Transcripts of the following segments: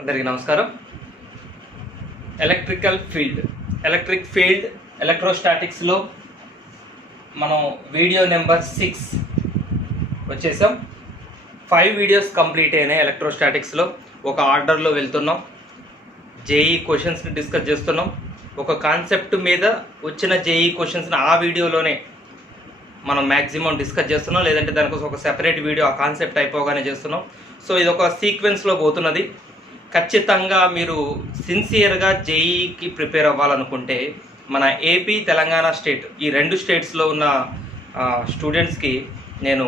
అందరికీ నమస్కారం. Electric field ఎలక్ట్రోస్టాటిక్స్లో మనం వీడియో నెంబర్ 6 వచ్చేసాం. 5 వీడియోస్ కంప్లీట్ అయినాయి. ఎలక్ట్రోస్టాటిక్స్లో ఒక ఆర్డర్లో వెళ్తున్నాం. జేఈ క్వశ్చన్స్ని డిస్కస్ చేస్తున్నాం. ఒక కాన్సెప్ట్ మీద వచ్చిన జేఈ క్వశ్చన్స్ని ఆ వీడియోలోనే మనం మ్యాక్సిమం డిస్కస్ చేస్తున్నాం, లేదంటే దానికోసం ఒక సెపరేట్ వీడియో ఆ కాన్సెప్ట్ అయిపోగానే చేస్తున్నాం. సో ఇది ఒక సీక్వెన్స్లో పోతున్నది. ఖచ్చితంగా మీరు సిన్సియర్గా జేఈకి ప్రిపేర్ అవ్వాలనుకుంటే మన ఏపీ తెలంగాణ స్టేట్ ఈ 2 స్టేట్స్లో ఉన్న స్టూడెంట్స్కి నేను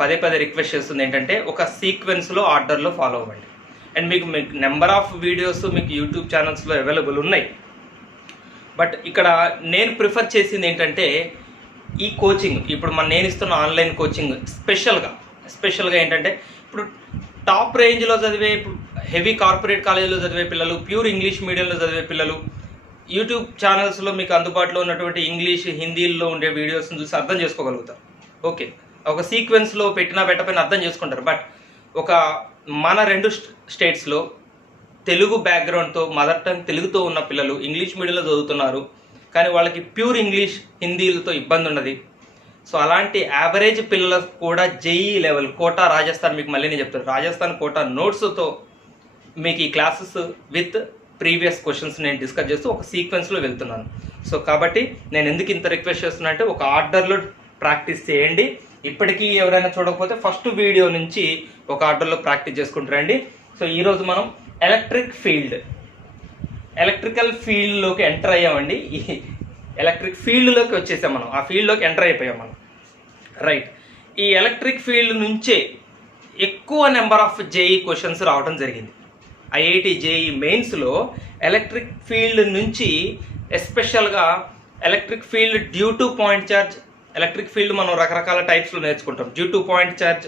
పదే రిక్వెస్ట్ చేస్తుంది ఏంటంటే ఒక సీక్వెన్స్లో ఆర్డర్లో ఫాలో అవ్వండి. అండ్ మీకు నెంబర్ ఆఫ్ వీడియోస్ మీకు యూట్యూబ్ ఛానల్స్లో అవైలబుల్ ఉన్నాయి. బట్ ఇక్కడ నేను ప్రిఫర్ చేసింది ఏంటంటే ఈ కోచింగ్, ఇప్పుడు నేను ఇస్తున్న ఆన్లైన్ కోచింగ్ స్పెషల్గా ఏంటంటే ఇప్పుడు టాప్ రేంజ్లో చదివే, ఇప్పుడు హెవీ కార్పొరేట్ కాలేజీలో చదివే పిల్లలు, ప్యూర్ ఇంగ్లీష్ మీడియంలో చదివే పిల్లలు, యూట్యూబ్ ఛానల్స్లో మీకు అందుబాటులో ఉన్నటువంటి ఇంగ్లీష్ హిందీలో ఉండే వీడియోస్ని చూసి అర్థం చేసుకోగలుగుతారు. ఓకే, ఒక సీక్వెన్స్లో పెట్టకపోయినా అర్థం చేసుకుంటారు. బట్ ఒక మన 2 స్టేట్స్లో తెలుగు బ్యాక్గ్రౌండ్తో, మదర్ టంగ్ తెలుగుతో ఉన్న పిల్లలు ఇంగ్లీష్ మీడియంలో చదువుతున్నారు, కానీ వాళ్ళకి ప్యూర్ ఇంగ్లీష్ హిందీలతో ఇబ్బంది ఉన్నది. సో అలాంటి యావరేజ్ పిల్లలకు కూడా జేఈ లెవెల్ కోటా రాజస్థాన్, మీకు మళ్ళీ నేను చెప్తాను, రాజస్థాన్ కోటా నోట్స్తో మీకు ఈ క్లాసెస్ విత్ ప్రీవియస్ క్వశ్చన్స్ నేను డిస్కస్ చేస్తూ ఒక సీక్వెన్స్లో వెళ్తున్నాను. సో కాబట్టి నేను ఎందుకు ఇంత రిక్వెస్ట్ చేస్తున్నా అంటే ఒక ఆర్డర్లో ప్రాక్టీస్ చేయండి. ఇప్పటికీ ఎవరైనా చూడకపోతే ఫస్ట్ వీడియో నుంచి ఒక ఆర్డర్లో ప్రాక్టీస్ చేసుకుంటారండి. సో ఈరోజు మనం ఎలక్ట్రికల్ ఫీల్డ్లోకి ఎంటర్ అయ్యామండి. ఈ ఎలక్ట్రిక్ ఫీల్డ్లోకి వచ్చేసాం మనం, ఆ ఫీల్డ్లోకి ఎంటర్ అయిపోయాం మనం. రైట్, ఈ ఎలక్ట్రిక్ ఫీల్డ్ నుంచే ఎక్కువ నెంబర్ ఆఫ్ జేఈ క్వశ్చన్స్ రావడం జరిగింది. ఐఐటి జేఈ మెయిన్స్లో ఎలక్ట్రిక్ ఫీల్డ్ నుంచి ఎస్పెషల్గా electric field due to point charge, electric field మనం రకరకాల టైప్స్లో నేర్చుకుంటాం. Due to point charge,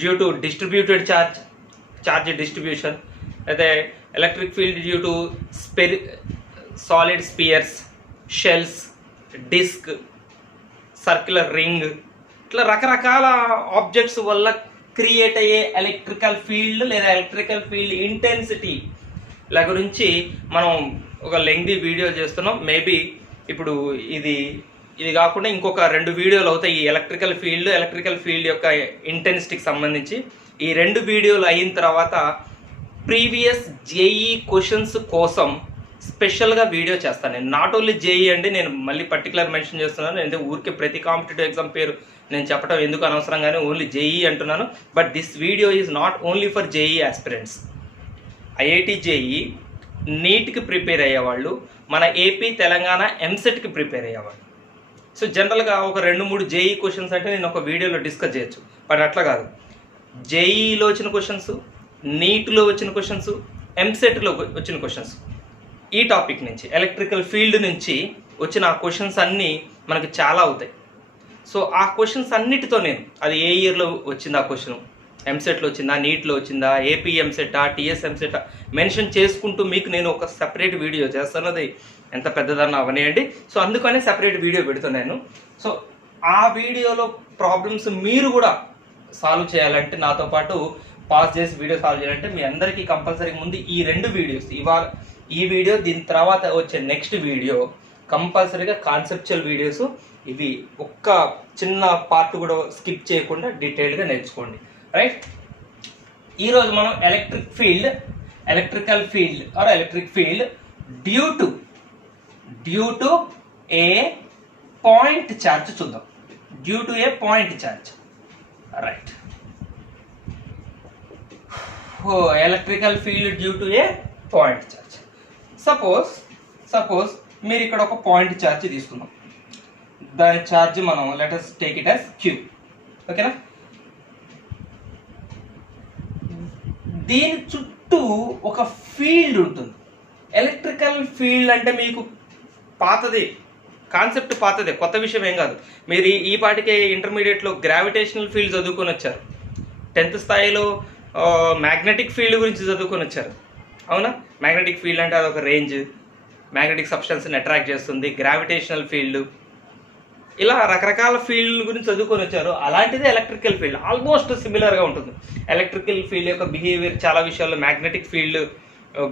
due to distributed charge distribution, అయితే electric field due to solid spheres, shells, disc, circular ring, ఇట్లా రకరకాల ఆబ్జెక్ట్స్ వల్ల క్రియేట్ అయ్యే ఎలక్ట్రికల్ ఫీల్డ్ లేదా ఎలక్ట్రికల్ ఫీల్డ్ ఇంటెన్సిటీ ఇలా గురించి మనం ఒక లెంగ్తీ వీడియో చేస్తున్నాం. మేబీ ఇప్పుడు ఇది కాకుండా ఇంకొక 2 వీడియోలు అవుతాయి ఈ ఎలక్ట్రికల్ ఫీల్డ్ యొక్క ఇంటెన్సిటీకి సంబంధించి. ఈ 2 వీడియోలు అయిన తర్వాత ప్రీవియస్ జేఈ క్వశ్చన్స్ కోసం స్పెషల్గా వీడియో చేస్తాను నేను. నాట్ ఓన్లీ జేఈ అండి, నేను మళ్ళీ పర్టికులర్ మెన్షన్ చేస్తున్నాను. ఎందుకంటే ఊరికే ప్రతి కాంపిటేటివ్ ఎగ్జామ్ పేరు నేను చెప్పడం ఎందుకు అనవసరంగానే ఓన్లీ జేఈ అంటున్నాను. But this video is not only for JEE aspirants. IIT JEE నీట్కి ప్రిపేర్ అయ్యేవాళ్ళు, మన ఏపీ తెలంగాణ ఎంసెట్కి ప్రిపేర్ అయ్యేవాళ్ళు. సో జనరల్గా ఒక 2-3 జేఈ క్వశ్చన్స్ అంటే నేను ఒక వీడియోలో డిస్కస్ చేయొచ్చు. బట్ అట్లా కాదు, జేఈలో వచ్చిన క్వశ్చన్స్, నీట్లో వచ్చిన క్వశ్చన్స్, ఎంసెట్లో వచ్చిన క్వశ్చన్స్, ఈ టాపిక్ నుంచి ఎలక్ట్రికల్ ఫీల్డ్ నుంచి వచ్చిన ఆ క్వశ్చన్స్ అన్నీ మనకు చాలా అవుతాయి. సో ఆ క్వశ్చన్స్ అన్నిటితో నేను, అది ఏ ఇయర్లో వచ్చింది ఆ క్వశ్చన్, ఎంసెట్లో వచ్చిందా, నీట్లో వచ్చిందా, ఏపీ ఎంసెట్టా, టీఎస్ ఎంసెట్టా మెన్షన్ చేసుకుంటూ మీకు నేను ఒక సెపరేట్ వీడియో చేస్తాను. అది ఎంత పెద్దదన్నా అవనేయండి. సో అందుకనే సెపరేట్ వీడియో పెడుతున్నాను. సో ఆ వీడియోలో ప్రాబ్లమ్స్ మీరు కూడా సాల్వ్ చేయాలంటే, నాతో పాటు పాజ్ చేసి వీడియో సాల్వ్ చేయాలంటే మీ అందరికీ కంపల్సరీ ముందు ఈ 2 వీడియోస్, ఇవాళ ఈ వీడియో, దీని తర్వాత వచ్చే నెక్స్ట్ వీడియో కంపల్సరీగా కాన్సెప్చువల్ వీడియోస్. ఇవి ఒక్క చిన్న పార్ట్ కూడా స్కిప్ చేయకుండా డీటెయిల్గా నేర్చుకోండి. రైట్, ఈరోజు మనం electrical field due to a point charge చూద్దాం. Due to a point charge. Right, electrical field due to a point charge. Suppose మీరు ఇక్కడ ఒక పాయింట్ ఛార్జ్ తీసుకున్నాం. దాని ఛార్జ్ మనం let us take it as Q. ఓకేనా? దీని చుట్టూ ఒక ఫీల్డ్ ఉంటుంది. ఎలక్ట్రికల్ ఫీల్డ్ అంటే మీకు పాతది కాన్సెప్ట్, పాతదే, కొత్త విషయం ఏం కాదు. మీరు ఈ పాటికే ఇంటర్మీడియట్లో గ్రావిటేషనల్ ఫీల్డ్ చదువుకొని వచ్చారు. 10th స్థాయిలో మ్యాగ్నెటిక్ ఫీల్డ్ గురించి చదువుకొని వచ్చారు. అవునా? మ్యాగ్నెటిక్ ఫీల్డ్ అంటే అదొక రేంజ్, మ్యాగ్నెటిక్ సబ్స్టెన్స్ని అట్రాక్ట్ చేస్తుంది. గ్రావిటేషనల్ ఫీల్డ్, ఇలా రకరకాల ఫీల్డ్ గురించి చదువుకొని వచ్చారు. అలాంటిదే ఎలక్ట్రికల్ ఫీల్డ్, ఆల్మోస్ట్ సిమిలర్గా ఉంటుంది. ఎలక్ట్రికల్ ఫీల్డ్ యొక్క బిహేవియర్ చాలా విషయాల్లో మ్యాగ్నెటిక్ ఫీల్డ్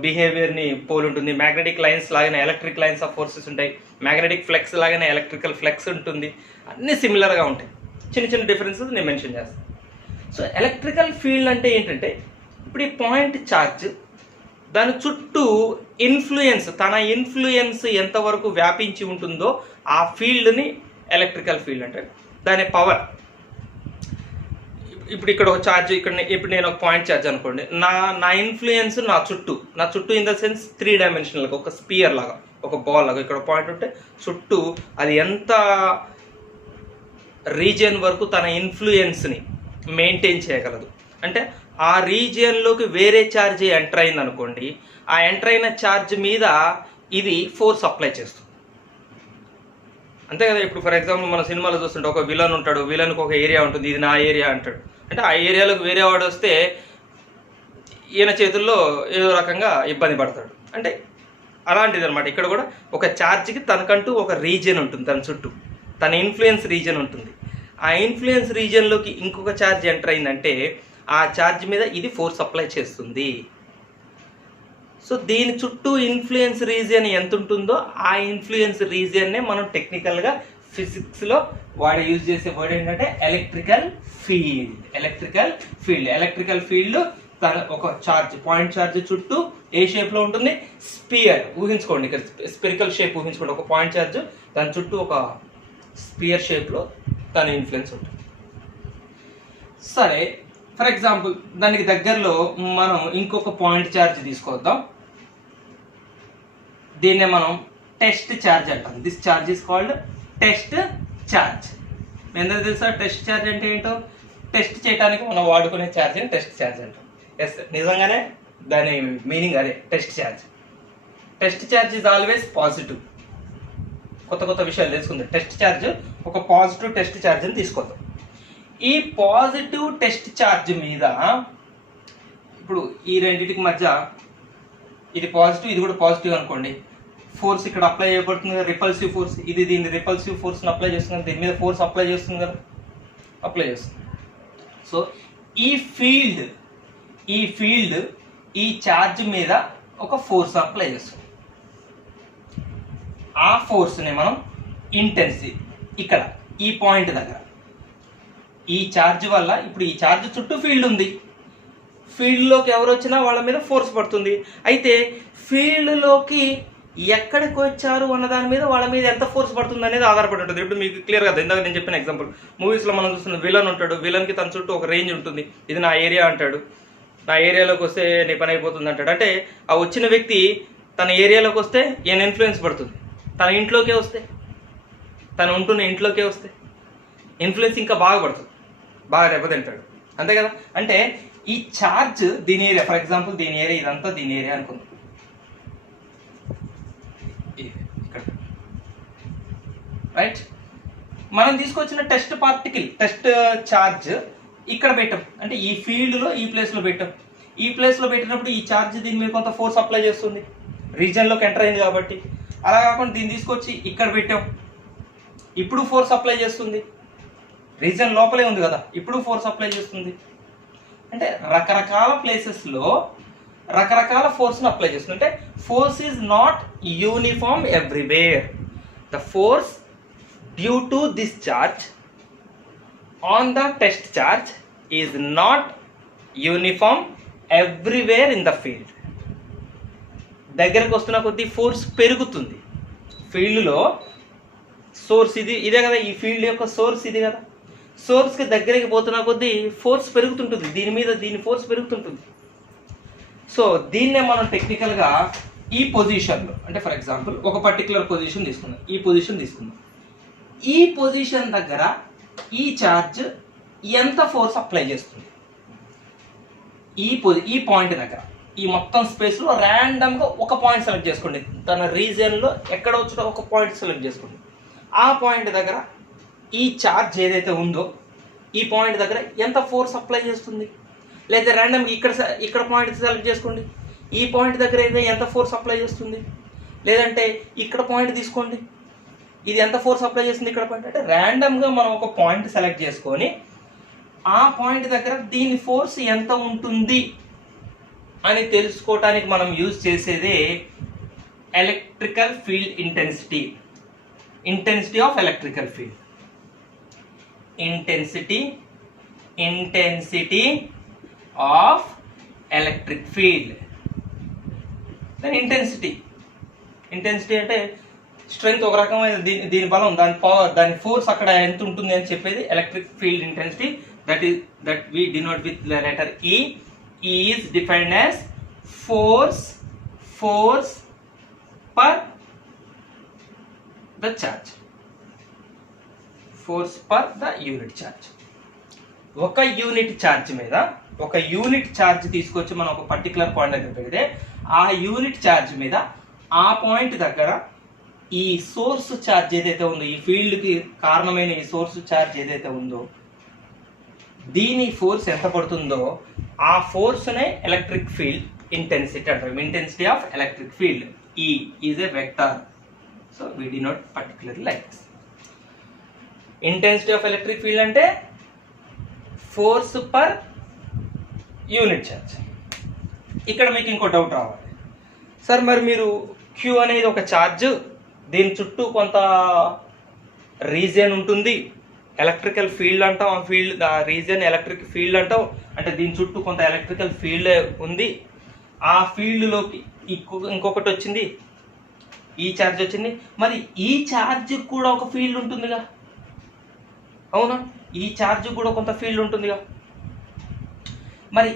బిహేవియర్ని పోలి ఉంటుంది. మ్యాగ్నెటిక్ లైన్స్ లాగానే ఎలక్ట్రిక్ లైన్స్ ఆఫ్ ఫోర్సెస్ ఉంటాయి, మ్యాగ్నెటిక్ ఫ్లెక్స్ లాగానే ఎలక్ట్రికల్ ఫ్లెక్స్ ఉంటుంది, అన్నీ సిమిలర్గా ఉంటాయి. చిన్న చిన్న డిఫరెన్సెస్ నేను మెన్షన్ చేస్తాను. సో ఎలక్ట్రికల్ ఫీల్డ్ అంటే ఏంటంటే ఇప్పుడు ఈ పాయింట్ ఛార్జ్ దాని చుట్టూ తన ఇన్ఫ్లుయెన్స్ ఎంతవరకు వ్యాపించి ఉంటుందో ఆ ఫీల్డ్ని ఎలక్ట్రికల్ ఫీల్డ్ అంటే. దాని పవర్, ఇప్పుడు ఇక్కడ ఒక ఛార్జ్, ఇప్పుడు నేను ఒక పాయింట్ ఛార్జ్ అనుకోండి, నా ఇన్ఫ్లుయెన్స్ నా చుట్టూ ఇన్ ద సెన్స్ 3 డైమెన్షనల్గా, ఒక స్పియర్ లాగా, ఒక బాల్ లాగా ఇక్కడ పాయింట్ ఉంటే చుట్టూ అది ఎంత రీజియన్ వరకు తన ఇన్ఫ్లుయెన్స్ని మెయింటైన్ చేయగలదు. అంటే ఆ రీజియన్లోకి వేరే ఛార్జ్ ఎంటర్ అయింది అనుకోండి, ఆ ఎంటర్ అయిన ఛార్జ్ మీద ఇది ఫోర్స్ అప్లై చేస్తుంది. అంతే కదా. ఇప్పుడు ఫర్ ఎగ్జాంపుల్ మన సినిమాలో చూస్తుంటే ఒక విలన్ ఉంటాడు, విలన్కి ఒక ఏరియా ఉంటుంది, ఇది నా ఏరియా అంటాడు. అంటే ఆ ఏరియాలోకి వేరే వాడు వస్తే ఈయన చేతుల్లో ఏదో రకంగా ఇబ్బంది పడతాడు. అంటే అలాంటిది అనమాట. ఇక్కడ కూడా ఒక ఛార్జ్కి తనకంటూ ఒక రీజియన్ ఉంటుంది, తన చుట్టూ తన ఇన్ఫ్లుయెన్స్ రీజియన్ ఉంటుంది. ఆ ఇన్ఫ్లుయెన్స్ రీజియన్లోకి ఇంకొక ఛార్జ్ ఎంటర్ అయిందంటే ఆ ఛార్జ్ మీద ఇది ఫోర్స్ అప్లై చేస్తుంది. సో దీని చుట్టూ ఇన్ఫ్లుయెన్స్ రీజియన్ ఎంత ఉంటుందో ఆ ఇన్ఫ్లుయెన్స్ రీజియన్నే మనం టెక్నికల్గా ఫిజిక్స్లో వాడు యూజ్ చేసే వర్డ్ ఏంటంటే ఎలక్ట్రికల్ ఫీల్డ్ తన ఒక ఛార్జ్, పాయింట్ ఛార్జ్ చుట్టూ ఏ షేప్లో ఉంటుంది, స్పియర్ ఊహించుకోండి, ఇక్కడ స్పెరికల్ షేప్ ఊహించుకోండి, ఒక పాయింట్ ఛార్జ్ దాని చుట్టూ ఒక స్పియర్ షేప్లో తన ఇన్ఫ్లుయెన్స్ ఉంటుంది. సరే, ఫర్ ఎగ్జాంపుల్ దానికి దగ్గరలో మనం ఇంకొక పాయింట్ ఛార్జ్ తీసుకొద్దాం. దీన్నే మనం టెస్ట్ ఛార్జ్ అంటాం. This charge is called test charge. మీ అందరికీ తెలుసా టెస్ట్ ఛార్జ్ అంటే ఏంటో? టెస్ట్ చేయడానికి మనం వాడుకునే ఛార్జ్ని టెస్ట్ ఛార్జ్ అంటాం. ఎస్, నిజంగానే దాని మీనింగ్ అదే, test charge. Test charge is always positive. కొత్త విషయాలు తెలుసుకుందాం. టెస్ట్ ఛార్జ్ ఒక పాజిటివ్ టెస్ట్ ఛార్జ్ అని తీసుకొద్దాం. ఈ పాజిటివ్ టెస్ట్ ఛార్జ్ మీద ఇప్పుడు ఈ రెండింటికి మధ్య ఇది పాజిటివ్, ఇది కూడా పాజిటివ్ అనుకోండి, ఫోర్స్ ఇక్కడ అప్లై చేయబడుతుంది కదా, రిపల్సివ్ ఫోర్స్. ఇది దీన్ని రిపల్సివ్ ఫోర్స్ని అప్లై చేస్తుంది, దీని మీద ఫోర్స్ అప్లై చేస్తుంది కదా, అప్లై చేస్తుంది. సో ఈ ఫీల్డ్ ఈ ఛార్జ్ మీద ఒక ఫోర్స్ అప్లై చేస్తుంది. ఆ ఫోర్స్ని మనం ఇంటెన్సిటీ, ఇక్కడ ఈ పాయింట్ దగ్గర ఈ ఛార్జ్ వల్ల, ఇప్పుడు ఈ ఛార్జ్ చుట్టూ ఫీల్డ్ ఉంది, ఫీల్డ్లోకి ఎవరు వచ్చినా వాళ్ళ మీద ఫోర్స్ పడుతుంది. అయితే ఫీల్డ్లోకి ఎక్కడికి వచ్చారు అన్న దాని మీద వాళ్ళ మీద ఎంత ఫోర్స్ పడుతుంది అనేది ఆధారపడి ఉంటుంది. ఇప్పుడు మీకు క్లియర్ కదా, ఇందాక నేను చెప్పిన ఎగ్జాంపుల్, మూవీస్లో మనం చూస్తున్న విలన్ ఉంటాడు, విలన్కి తన చుట్టూ ఒక రేంజ్ ఉంటుంది, ఇది నా ఏరియా అంటాడు, నా ఏరియాలోకి వస్తే నీ పని అయిపోతుంది అంటాడు. అంటే ఆ వచ్చిన వ్యక్తి తన ఏరియాలోకి వస్తే ఈయన ఇన్ఫ్లుయెన్స్ పడుతుంది, తన ఇంట్లోకే వస్తే, తను ఉంటున్న ఇంట్లోకే వస్తే ఇన్ఫ్లుయెన్స్ ఇంకా బాగా పడుతుంది, బాగా దెబ్బతింటాడు. అంతే కదా. అంటే ఈ ఛార్జ్ దీని ఏరియా, ఫర్ ఎగ్జాంపుల్ దీని ఏరియా, ఇదంతా దీని ఏరియా అనుకుందాం, ఇక్కడ రైట్. మనం తీసుకొచ్చిన టెస్ట్ ఛార్జ్ ఇక్కడ పెట్టాం, అంటే ఈ ఫీల్డ్లో ఈ ప్లేస్లో పెట్టాం. ఈ ప్లేస్లో పెట్టినప్పుడు ఈ ఛార్జ్ దీని మీద కొంత ఫోర్స్ అప్లై చేస్తుంది, రీజియన్లోకి ఎంటర్ అయింది కాబట్టి. అలా కాకుండా దీన్ని తీసుకొచ్చి ఇక్కడ పెట్టాం, ఇప్పుడు ఫోర్స్ అప్లై చేస్తుంది, రీజన్ లోపలే ఉంది కదా, ఇప్పుడు ఫోర్స్ అప్లై చేస్తుంది. అంటే రకరకాల ప్లేసెస్లో రకరకాల ఫోర్స్ని అప్లై చేస్తుంది. అంటే force is not uniform everywhere. The force due to this charge on the test charge is not uniform everywhere in the field. దగ్గరకు వస్తున్న కొద్దీ ఫోర్స్ పెరుగుతుంది. ఫీల్డ్లో సోర్స్ ఇదే కదా, ఈ ఫీల్డ్ యొక్క సోర్స్ ఇది కదా, సోర్స్కి దగ్గరికి పోతున్న కొద్దీ ఫోర్స్ పెరుగుతుంటుంది, దీని ఫోర్స్ పెరుగుతుంటుంది. సో దీన్నే మనం టెక్నికల్గా ఈ పొజిషన్లో, అంటే ఫర్ ఎగ్జాంపుల్ ఒక పర్టికులర్ పొజిషన్ తీసుకుందాం, ఈ పొజిషన్ దగ్గర ఈ ఛార్జ్ ఎంత ఫోర్స్ అప్లై చేస్తుంది, ఈ పాయింట్ దగ్గర, ఈ మొత్తం స్పేస్లో ర్యాండమ్గా ఒక పాయింట్ సెలెక్ట్ చేసుకోండి, తన రీజియన్లో ఎక్కడ వచ్చినా ఒక పాయింట్ సెలెక్ట్ చేసుకోండి. ఆ పాయింట్ దగ్గర ఈ ఛార్జ్ ఏదైతే ఉందో ఈ పాయింట్ దగ్గర ఎంత ఫోర్స్ అప్లై చేస్తుంది, లేదా ర్యాండమ్గా ఇక్కడ పాయింట్ సెలెక్ట్ చేసుకోండి, ఈ పాయింట్ దగ్గర అయితే ఎంత ఫోర్స్ అప్లై చేస్తుంది, లేదంటే ఇక్కడ పాయింట్ తీసుకోండి, ఇది ఎంత ఫోర్స్ అప్లై చేస్తుంది ఇక్కడ పాయింట్. అంటే ర్యాండమ్గా మనం ఒక పాయింట్ సెలెక్ట్ చేసుకొని ఆ పాయింట్ దగ్గర దీని ఫోర్స్ ఎంత ఉంటుంది అని తెలుసుకోవటానికి మనం యూజ్ చేసేదే electrical field intensity. Intensity of electrical field. Intensity of electric field. దాని ఇంటెన్సిటీ అంటే స్ట్రెంగ్త్ ఒక రకమైన దీని బలం, దాని పవర్, దాని ఫోర్స్ అక్కడ ఎంత ఉంటుంది అని చెప్పేది electric field intensity. That we denote with the letter E. E is defined as force per the charge. Force per the unit charge. ఒక యూనిట్ ఛార్జ్ మీద ఒక యూనిట్ ఛార్జ్ తీసుకొచ్చి మనం ఒక పర్టికులర్ పాయింట్ దగ్గర పెడితే ఆ యూనిట్ ఛార్జ్ మీద ఆ పాయింట్ దగ్గర ఈ సోర్స్ ఛార్జ్ ఏదైతే ఉందో, ఈ ఫీల్డ్కి కారణమైన ఈ సోర్స్ ఛార్జ్ ఏదైతే ఉందో దీని ఫోర్స్ ఎంత పడుతుందో ఆ ఫోర్స్నే ఎలక్ట్రిక్ ఫీల్డ్ ఇంటెన్సిటీ అంటారు. Intensity of electric field. E is a vector, so we denote particularly like this. Intensity of electric field అంటే ఫోర్స్ పర్ యూనిట్ ఛార్జ్. ఇక్కడ మీకు ఇంకో డౌట్ రావాలి, సార్ మరి మీరు Q అనేది ఒక ఛార్జ్, దీని చుట్టూ కొంత రీజియన్ ఉంటుంది, ఎలక్ట్రికల్ ఫీల్డ్ అంటాం, ఆ రీజియన్ ఎలక్ట్రిక్ ఫీల్డ్ అంటాం, అంటే దీని చుట్టూ కొంత ఎలక్ట్రికల్ ఫీల్డ్ ఉంది, ఆ ఫీల్డ్లోకి ఇంకొకటి వచ్చింది, ఈ ఛార్జ్ వచ్చింది, మరి ఈ ఛార్జ్ కూడా ఒక ఫీల్డ్ ఉంటుందిగా, అవునా? ఈ ఛార్జ్ కూడా కొంత ఫీల్డ్ ఉంటుందిగా, మరి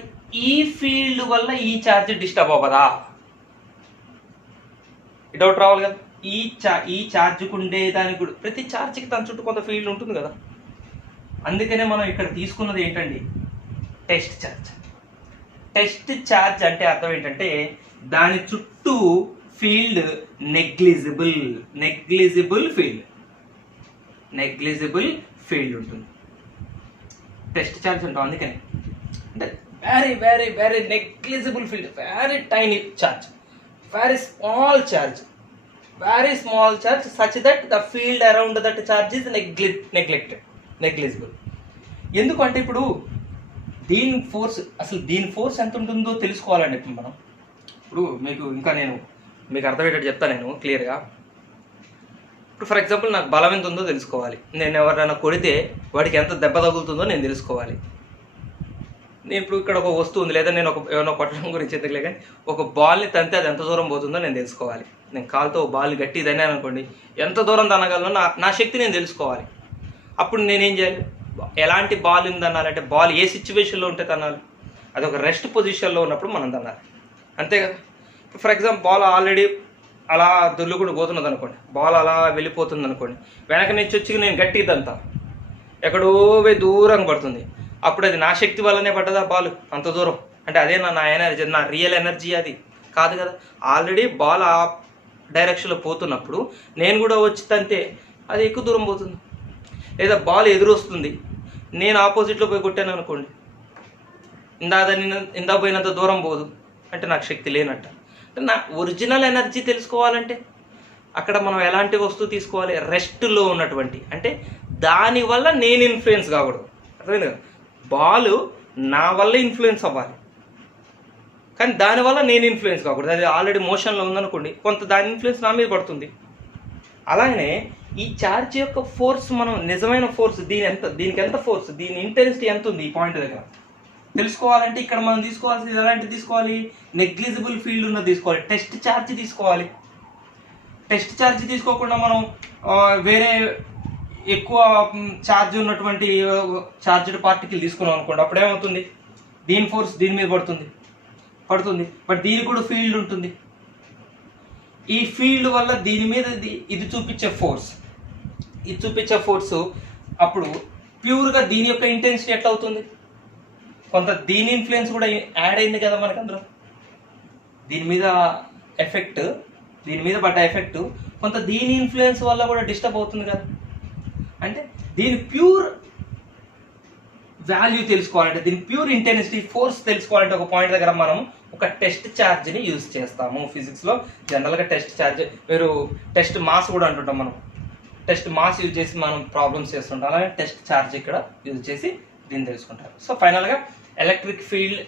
ఈ ఫీల్డ్ వల్ల ఈ ఛార్జ్ డిస్టర్బ్ అవ్వదా? డౌట్ రావాలి కదా. ఈ ఛార్జ్కి ఉండే దానికి కూడా, ప్రతి ఛార్జ్కి తన చుట్టూ కొంత ఫీల్డ్ ఉంటుంది కదా. అందుకనే మనం ఇక్కడ తీసుకున్నది ఏంటండి, టెస్ట్ ఛార్జ్. టెస్ట్ ఛార్జ్ అంటే అర్థం ఏంటంటే దాని చుట్టూ ఫీల్డ్ నెగ్లిజిబుల్ ఫీల్డ్ ఉంటుంది. టెస్ట్ ఛార్జ్ అంటాం అందుకని, అంటే very very very negligible field, very tiny charge, very small charge such that the field around that charge is negligible. ఎందుకంటే ఇప్పుడు దీని ఫోర్స్ ఎంత ఉంటుందో తెలుసుకోవాలండి. ఇప్పుడు నేను మీకు అర్థమయ్యేటట్టు చెప్తాను నేను క్లియర్గా. ఇప్పుడు ఫర్ ఎగ్జాంపుల్ నాకు బలం ఎంత ఉందో తెలుసుకోవాలి, నేను ఎవరైనా కొడితే వాడికి ఎంత దెబ్బ తగులుతుందో నేను తెలుసుకోవాలి. నేను ఇప్పుడు ఇక్కడ ఒక వస్తువు ఉంది, లేదా నేను ఏమైనా కొట్టడం గురించి ఎందుకులే కానీ ఒక బాల్ని తంతే అది ఎంత దూరం పోతుందో నేను తెలుసుకోవాలి. నేను కాలుతో బాల్ గట్టి ఇదైనా అనుకోండి, ఎంత దూరం తనగలను నా శక్తి నేను తెలుసుకోవాలి. అప్పుడు నేనేం చేయాలి, ఎలాంటి బాల్ ఉంది అనాలంటే బాల్ ఏ సిచ్యువేషన్లో ఉంటే తనాలి, అది ఒక రెస్ట్ పొజిషన్లో ఉన్నప్పుడు మనం తనాలి, అంతే కదా. ఫర్ ఎగ్జాంపుల్ బాల్ ఆల్రెడీ అలా దొల్లుకుంటూ పోతున్నది అనుకోండి, బాల్ అలా వెళ్ళిపోతుంది అనుకోండి, వెనక నుంచి వచ్చి నేను గట్టిగా తంతా, ఎక్కడో దూరంగా పడుతుంది, అప్పుడు అది నా శక్తి వల్లనే పడ్డదా బాల్ అంత దూరం, అంటే అదే నా ఎనర్జీ, నా రియల్ ఎనర్జీ అది కాదు కదా. ఆల్రెడీ బాల్ ఆ డైరెక్షన్లో పోతున్నప్పుడు నేను కూడా వచ్చి తంతే అది ఎక్కువ దూరం పోతుంది. లేదా బాల్ ఎదురు వస్తుంది, నేను ఆపోజిట్లో పోయి కొట్టాను అనుకోండి, ఇందా పోయినంత దూరం పోదు, అంటే నాకు శక్తి లేనట్ట. నా ఒరిజినల్ ఎనర్జీ తెలుసుకోవాలంటే అక్కడ మనం ఎలాంటి వస్తువు తీసుకోవాలి, రెస్ట్లో ఉన్నటువంటి, అంటే దానివల్ల నేను ఇన్ఫ్లుయెన్స్ కాకూడదు, అర్థమైంది కదా. బాల్ నా వల్ల ఇన్ఫ్లుయెన్స్ అవ్వాలి, కానీ దానివల్ల నేను ఇన్ఫ్లుయెన్స్ కాకూడదు. అది ఆల్రెడీ మోషన్లో ఉందనుకోండి, కొంత దాని ఇన్ఫ్లుయెన్స్ నా మీద పడుతుంది. అలాగనే ఈ ఛార్జ్ యొక్క ఫోర్స్, మనం నిజమైన ఫోర్స్ దీనికి ఎంత ఫోర్స్, దీని ఇంటెన్సిటీ ఎంత ఉంది ఈ పాయింట్ దగ్గర తెలుసుకోవాలంటే ఇక్కడ మనం తీసుకోవాల్సింది ఎలాంటిది తీసుకోవాలి, నెగ్లిజిబుల్ ఫీల్డ్ ఉన్నది తీసుకోవాలి, టెస్ట్ ఛార్జ్ తీసుకోవాలి. టెస్ట్ ఛార్జ్ తీసుకోకుండా మనం వేరే ఎక్కువ ఛార్జ్ ఉన్నటువంటి ఛార్జ్డ్ పార్టికల్ తీసుకున్నాం అనుకోండి, అప్పుడు ఏమవుతుంది, దీని ఫోర్స్ దీని మీద పడుతుంది, బట్ దీనికి కూడా ఫీల్డ్ ఉంటుంది. ఈ ఫీల్డ్ వల్ల దీని మీద ఇది చూపించే ఫోర్స్ అప్పుడు ప్యూర్గా దీని యొక్క ఇంటెన్సిటీ ఎట్లా అవుతుంది, కొంత దీని ఇన్ఫ్లుయెన్స్ కూడా యాడ్ అయింది కదా మనకు అందులో, దీని మీద పడ్డ ఎఫెక్ట్ కొంత దీని ఇన్ఫ్లుయెన్స్ వల్ల కూడా డిస్టర్బ్ అవుతుంది కదా. అంటే దీని ప్యూర్ వాల్యూ తెలుసుకోవాలంటే, దీని ప్యూర్ ఇంటెన్సిటీ ఫోర్స్ తెలుసుకోవాలంటే ఒక పాయింట్ దగ్గర మనం ఒక టెస్ట్ ఛార్జ్ని యూజ్ చేస్తాము. ఫిజిక్స్లో జనరల్గా టెస్ట్ ఛార్జ్, మీరు టెస్ట్ మాస్ కూడా అంటుంటాం, మనం టెస్ట్ మాస్ యూజ్ చేసి మనం ప్రాబ్లమ్స్ చేస్తుంటాం, అలాగే టెస్ట్ ఛార్జ్ ఇక్కడ యూజ్ చేసి దీన్ని తెలుసుకుంటారు. సో ఫైనల్గా electric field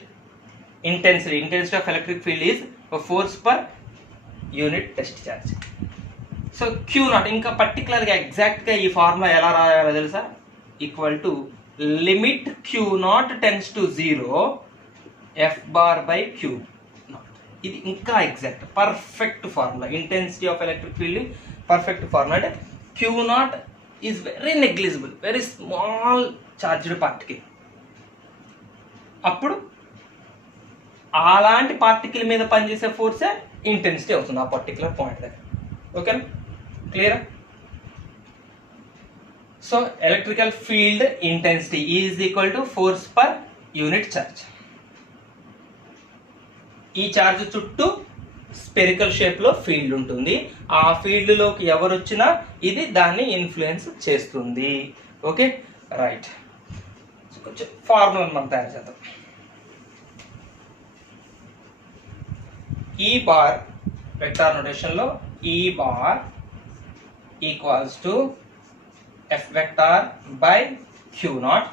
intensity of electric field is force per unit test charge. So Q naught ఇంకా పర్టికులర్గా ఎగ్జాక్ట్గా ఈ ఫార్ములా ఎలా రాయాలో తెలుసా? Equal to limit Q naught tends to 0 F bar by queue naught. ఇది ఇంకా exact perfect formula. Intensity of electric field perfect formula. అంటే Q naught is very negligible, very small charged particle. అప్పుడు అలాంటి particle మీద పనిచేసే ఫోర్సే intensity అవుతుంది ఆ particular point దగ్గర. ఓకేనా? క్లియరా? So electrical field intensity is equal to force per unit charge. ఈ ఛార్జ్ చుట్టూ స్పెరికల్ షేప్లో ఫీల్డ్ ఉంటుంది. ఆ ఫీల్డ్లోకి ఎవరు వచ్చినా ఇది దాన్ని ఇన్ఫ్లుయెన్స్ చేస్తుంది. Okay, right. కొంచెం ఫార్ములా మనం తయారు చేద్దాం. ఈ బార్ వెక్టార్ నోటేషన్లో E bar equals to F vector by queue naught.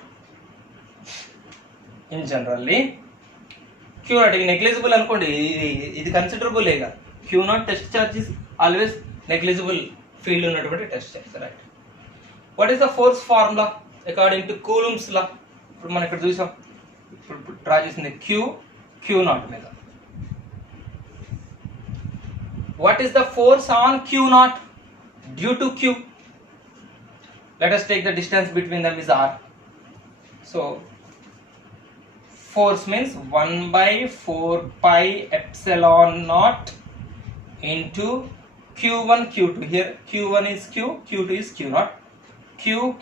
In generally q naught negligible అనుకోండి, ఇది కన్సిడరబుల్ లేగా. Q naught test charge is always negligible field ఉన్నటువంటి test charge. Right. What is the force formula according to Coulomb's law? ఇప్పుడు మనం ఇక్కడ చూసాం, ఇప్పుడు draw చేసింది క్యూ నాట్ మీద. What is the force on Q naught due to Q? Let us take the distance between them is R. So force means 1 by 4 pi epsilon naught into Q1 Q2. Here Q1 is Q, Q2 is Q naught.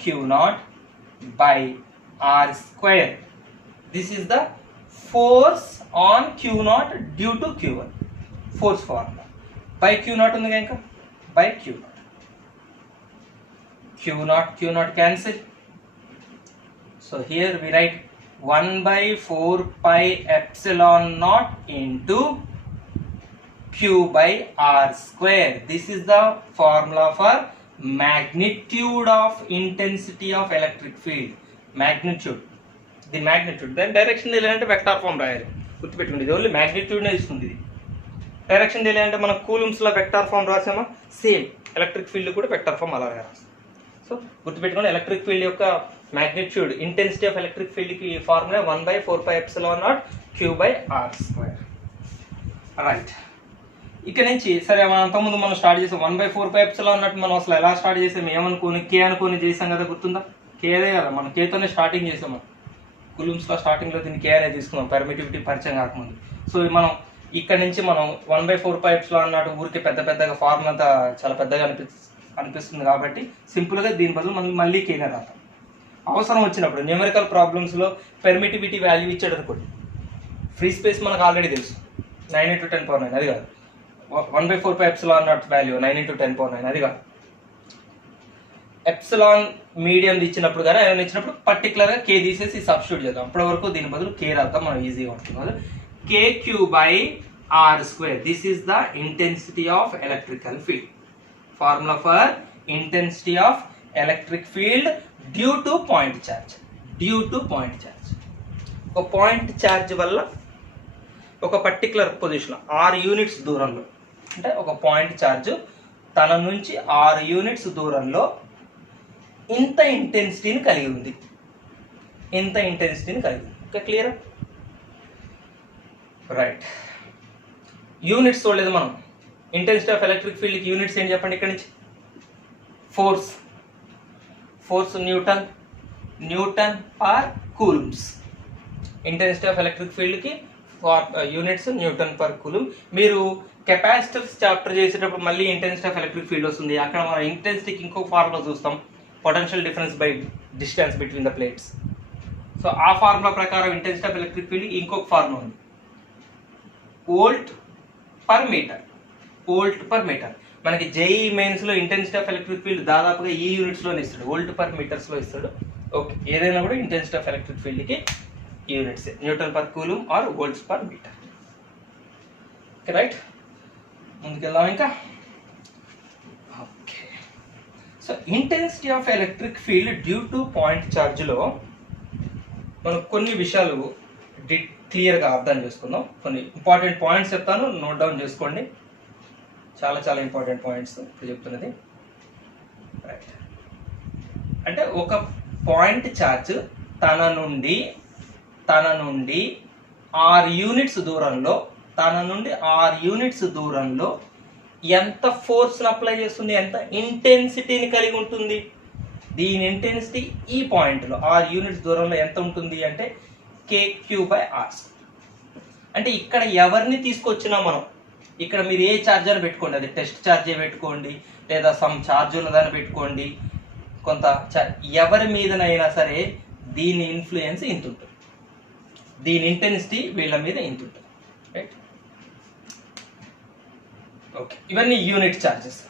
Q naught by R square. This is the force on Q naught due to Q1. Force formula. By Q naught ఉంది ఇంకా by Q naught cancel. So here we write 1 by 4 pi epsilon naught into Q by R square. This is the formula for magnitude of intensity of electric field. Magnitude. The magnitude. Then direction తెలియాలంటే vector form రాయాలి. గుర్తుపెట్టుకోండి, ఇది only magnitude నే ఇస్తుంది. Direction తెలియాలంటే మనం కూలుమ్స్లో vector form రాసామా, సేమ్ ఎలక్ట్రిక్ ఫీల్డ్ కూడా వెక్టార్ ఫార్మ్ అలాగే రాస్తాం. సో గుర్తుపెట్టుకోండి, ఎలక్ట్రిక్ ఫీల్డ్ యొక్క మ్యాగ్నిట్యూడ్, ఇంటెన్సిటీ ఆఫ్ ఎలక్ట్రిక్ ఫీల్డ్కి formula 1 by 4 pi epsilon naught Q by R square. Right. ఇక్కడ నుంచి సరే మనం అంతకుముందు మనం స్టార్ట్ చేసాం 1 by 4 pi epsilon naught. మనం అసలు ఎలా స్టార్ట్ చేసాం, ఏమనుకోని కే అనుకోని చేసాం కదా, గుర్తుందా? కేదే కదా, మనం కేతోనే స్టార్టింగ్ చేసాం. మనం కూలుమ్స్లో స్టార్టింగ్లో దీన్ని కే అనేది తీసుకున్నాం, పర్మిటివిటీ పరిచయం కాకముందు. సో మనం ఇక్కడ నుంచి మనం 1 by 4 pi epsilon naught ఊరికి పెద్దగా ఫార్ములా అంతా చాలా పెద్దగా అనిపిస్తుంది కాబట్టి సింపుల్గా దీని బదులు మనం మళ్ళీ కేనే రాస్తాం. అవసరం వచ్చినప్పుడు న్యూమరికల్ ప్రాబ్లమ్స్లో పెర్మిటివిటీ వాల్యూ ఇచ్చాడు అనుకోండి, ఫ్రీ స్పేస్ మనకు ఆల్రెడీ తెలుసు 9 into 10 power 9, అది కాదు. 1 by 4 pi epsilon naught value 9 into 10 power 9, అది కాదు. ఎప్సిలాన్ మీడియం ఇచ్చినప్పుడు కానీ ఏమైనా ఇచ్చినప్పుడు పర్టికులర్గా కే తీసేసి సబ్స్టిట్యూట్ చేద్దాం. అప్పటి వరకు దీని బదులు కే రాద్దాం, మనం ఈజీగా ఉంటుంది. KQ by R square. This is the intensity of electrical field. Formula for intensity of electric field due to point charge. Due to point charge. ఒక పాయింట్ ఛార్జ్ వల్ల ఒక పర్టికులర్ పొజిషన్ 6 యూనిట్స్ దూరంలో, అంటే ఒక పాయింట్ ఛార్జ్ తన నుంచి 6 units దూరంలో ఇంత ఇంటెన్సిటీని కలిగి ఉంది. ఓకే, క్లియరా? రైట్. యూనిట్స్ చూడలేదు మనం. ఇంటెన్సిటీ ఆఫ్ ఎలక్ట్రిక్ ఫీల్డ్కి యూనిట్స్ ఏంటి చెప్పండి. ఇక్కడ నుంచి force Newton per coulombs. Intensity of electric ఫీల్డ్కి యూనిట్స్ న్యూటన్ పర్ కూలుమ్. మీరు కెపాసిటర్స్ చాప్టర్ చేసేటప్పుడు మళ్ళీ ఇంటెన్సిటీ ఆఫ్ ఎలక్ట్రిక్ ఫీల్డ్ వస్తుంది. అక్కడ మనం ఇంటెన్సిటీకి ఇంకొక ఫార్ములా చూస్తాం, potential difference by distance between the plates. So ఆ ఫార్ములా ప్రకారం ఇంటెన్సిటీ ఆఫ్ ఎలక్ట్రిక్ ఫీల్డ్ ఇంకొక ఫార్ములా ఉంది, వోల్ట్ పర్ మీటర్. మనకి జేఈ మెయిన్స్లో ఇంటెన్సిటీ ఆఫ్ ఎలక్ట్రిక్ ఫీల్డ్ దాదాపుగా ఈ యూనిట్స్లోనే ఇస్తాడు, వోల్ట్ పర్ మీటర్స్లో ఇస్తాడు. ఓకే, ఏదైనా కూడా ఇంటెన్సిటీ ఆఫ్ ఎలక్ట్రిక్ ఫీల్డ్కి units newton per coulomb or volts per metre. Okay, right. ముందుకెళ్దాం ఇంకా. Okay, so intensity of electric field due to point ఛార్జ్లో మనం కొన్ని విషయాలు క్లియర్గా అర్థం చేసుకుందాం. కొన్ని ఇంపార్టెంట్ పాయింట్స్ చెప్తాను, నోట్ డౌన్ చేసుకోండి. చాలా చాలా ఇంపార్టెంట్ పాయింట్స్ ఇప్పుడు చెప్తున్నది. రైట్, అంటే ఒక పాయింట్ ఛార్జ్ తన నుండి 6 యూనిట్స్ దూరంలో ఎంత ఫోర్స్ని అప్లై చేస్తుంది, ఎంత ఇంటెన్సిటీని కలిగి ఉంటుంది. దీని ఇంటెన్సిటీ ఈ పాయింట్లో 6 యూనిట్స్ దూరంలో ఎంత ఉంటుంది అంటే KQ/R. అంటే ఇక్కడ ఎవరిని తీసుకొచ్చినా మనం, ఇక్కడ మీరు ఏ ఛార్జర్ పెట్టుకోండి, అది టెస్ట్ ఛార్జే పెట్టుకోండి లేదా సమ్ ఛార్జ్ ఉన్నదాన్ని పెట్టుకోండి, కొంత ఎవరి మీదనైనా సరే దీని ఇన్ఫ్లుయెన్స్ ఇంత ఉంటుంది, దీని ఇంటెన్సిటీ వీళ్ళ మీద ఇంత ఉంటుంది. రైట్, ఓకే, ఇవన్నీ యూనిట్ ఛార్జెస్.